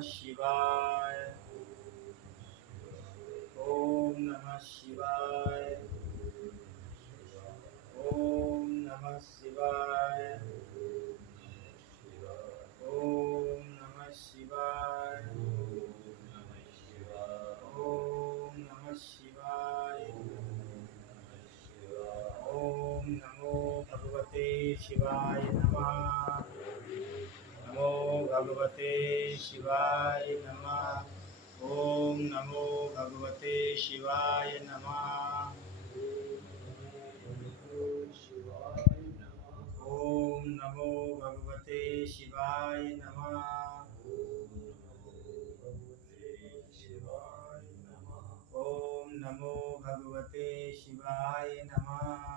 शिवाय। ओम नमः शिवाय। ओम नमः शिवाय। ओम नमः शिवाय। ओम नमः शिवाय। ओम नमो भगवते शिवाय नमः। नमो भगवते शिवाय नमः। ओम नमो भगवते शिवाय नमः। ओम नमो भगवते शिवाय नमः। ओम नमो भगवते शिवाय नमः।